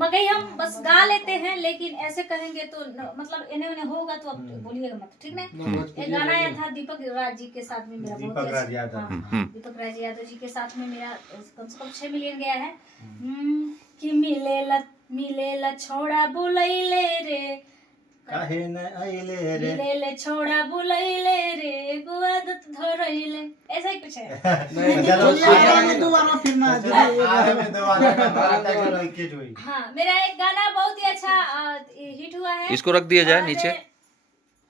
मगई हम बस गा लेते हैं, लेकिन ऐसे कहेंगे तो मतलब इन्हें उन्हें होगा तो अब बोलिएगा मत, ठीक ना। एक गाना आया था दीपक राज जी के साथ में मेरा, दीपक राज यादव, दीपक राज यादव जी के साथ में मेरा कम से कम 6 मिलियन गया है। कि मिलेला छोड़ा बुलैले रे, काहे न आइले रे, मिलेले छोड़ा बुलैले रे, गुआदत धरैले, ऐसा ही कुछ है। हाँ, मेरा एक गाना बहुत ही अच्छा हिट हुआ है, इसको रख दिया जाए नीचे।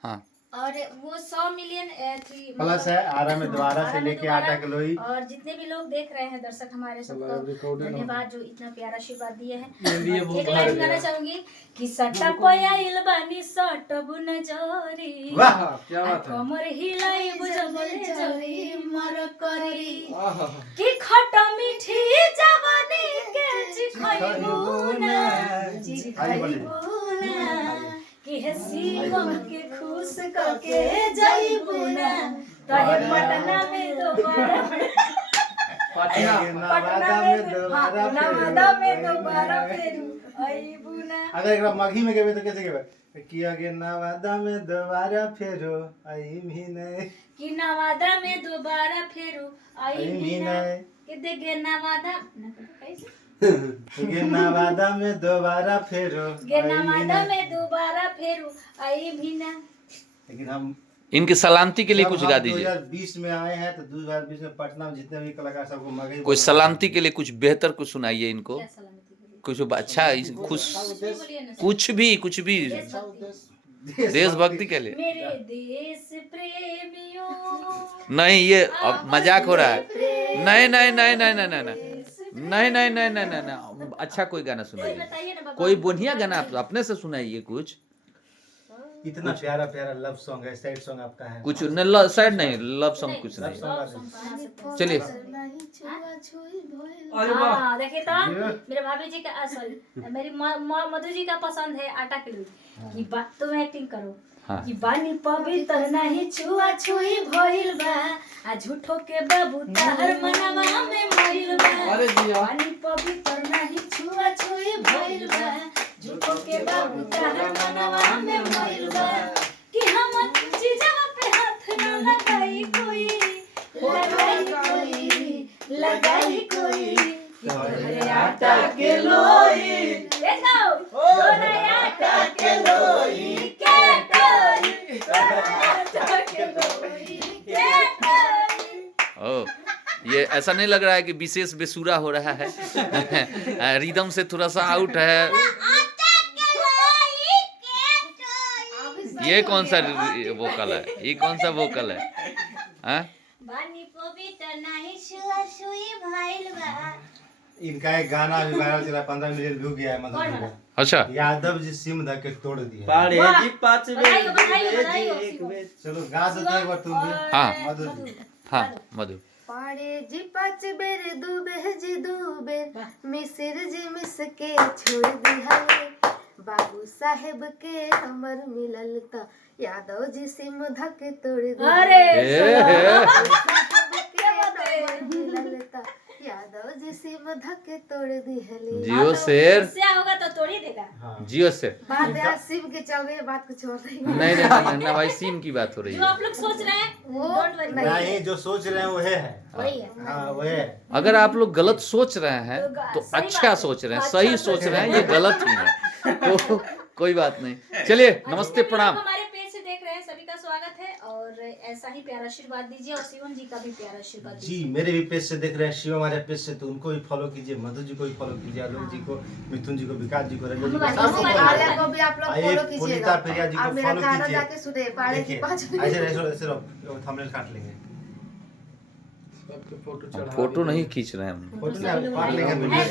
हाँ, और वो 100 मिलियन थी प्लस है। आरा में दोबारा से लेके आटा किलोई। और जितने भी लोग देख रहे हैं दर्शक हमारे सबको धन्यवाद जो इतना प्यारा आशीर्वाद दिए हैं। एक लाइन गाना चाहूंगी कि सट्टा पयाइल बानी सटब नजरी, वाह क्या बात है, कमर हिलाई बुझबले जरी मर करी, कि खट्टा मीठी जवानी के चिखैबुना कि हे शिवम के खुश करके जइबुना, तहे पटना में दोबारा नवादा में दोबारा फेरू आइबुना। अगर एक मघी में गेबे तो कैसे गेबे कि आगे नवादा में दोबारा फेरो आई भी नहीं, कि नवादा में दोबारा फेरू आई भी नहीं, कि देगे नवादा गे नवादा में दोबारा फेरो, गे नवादा में दोबारा फेरू आई भी ना। लेकिन हम इनकी सलामती के लिए कुछ गा दीजिए। 2020 में आए हैं तो 2020 में पटना में जितने भी कलाकार सबको मगही कोई सलामती के लिए कुछ बेहतर कुछ सुनाइए इनको, क्या सलामती के लिए? कुछ अच्छा खुश, बोलिए ना। कुछ भी देशभक्ति के लिए। मेरे देश प्रेमियों, नहीं ये अब मजाक हो रहा है। नहीं नहीं नहीं नहीं नहीं नहीं नहीं नहीं नहीं नहीं नहीं नहीं, अच्छा कोई गाना सुनाइए, बताइए ना बाबा। कोई बढ़िया गाना आप अपने से सुनाइए कुछ। इतना प्यारा प्यारा लव सॉन्ग है, सैड सॉन्ग आपका है कुछ सैड नहीं, लव सॉन्ग कुछ नहीं। चलिए हाँ देखिए तो मेरे भाभी जी का सॉरी मेरी मधु जी का पसंद है आटा किलो की बात, तुम एक्टिंग करो। हाँ। कि बानी पवित्र नहीं छुआ छुई भइल बा, आ झूठो के बाबू ताहर मनवा में मइल बा। अरे जिया बानी पवित्र नहीं छुआ छुई भइल बा, झूठो के बाबू ताहर मनवा में मइल बा। कि हम चीजवा पे हाथ न लगाई कोई, लगाई कोई तोहरे आटा के लोई, देखो तोहरे आटा के लोई के टोई, तोहरे आटा के लोई के टोई। ओ ये ऐसा नहीं लग रहा है कि विशेष बेसुरा हो रहा है रिदम से थोड़ा सा आउट है। ये कौन सा वोकल है, ये कौन सा वोकल है? हाँ? बानी पवित्र नहीं छुआ छुई भइल बा। इनका एक गाना भी वायरल चला, 15 मिलियन व्यू गया है मधु जी का। अच्छा यादव जी सिम धके तोड़ दिया। पाड़े जी पाँच बधाइयो, बधाइयो, बधाइयो। चलो गा सकते हैं एक बार तुम भी। हाँ मधु जी हाँ मधु। पाड़े जी 5 बेर डूबे जी डूबे, मिसिर जी मिस के छोड़ दिहाले, बाबू साहेब के हमर मिलल त यादव जी सिम धक तोड़ दिया। अरे यादव जी सिम धक तोड़ दिहले। जियो शेर, क्या होगा तो तोड़ ही देगा। हाँ। जियो शेर। बात यार सिम के चल रही है, बात कुछ और नहीं। नहीं नहीं ना भाई, सीम की बात हो रही जो है। आप लोग सोच रहे हैं वो डोंट वरी, नहीं जो सोच रहे हैं वो है। वही है। हाँ वो है। अगर आप लोग गलत सोच रहे हैं तो सही अच्छा बात। सोच रहे हैं, अच्छा सही सोच सोच रहे हैं, रहे ये गलत ही है। तो कोई बात नहीं। चलिए नमस्ते प्रणाम। हमारे पेज से देख रहे हैं सभी का स्वागत है, और ऐसा ही प्यारा आशीर्वाद दीजिए, और शिवम जी का भी प्यारा आशीर्वाद जी दीजिए। मेरे भी पेज से देख रहे हैं, शिव हमारे पेज से, तो उनको भी फॉलो कीजिए, मधु जी को भी फॉलो कीजिए, आलोक जी को, मिथुन जी को, विकास जी को, रंजन जी को, सबको आर्या को भी आप लोग आइए, फॉलो पुनीता कीजिएगा। पेरिया जी को आप मेरा फॉलो गाना कीजिए। जाके सुने, पाड़े जी देखिए 5 ऐसे ऐसे रहो, थंबनेल काट लेंगे। फोटो चढ़ा फोटो नहीं खींच रहे हैं हम। फोटो काट लेंगे।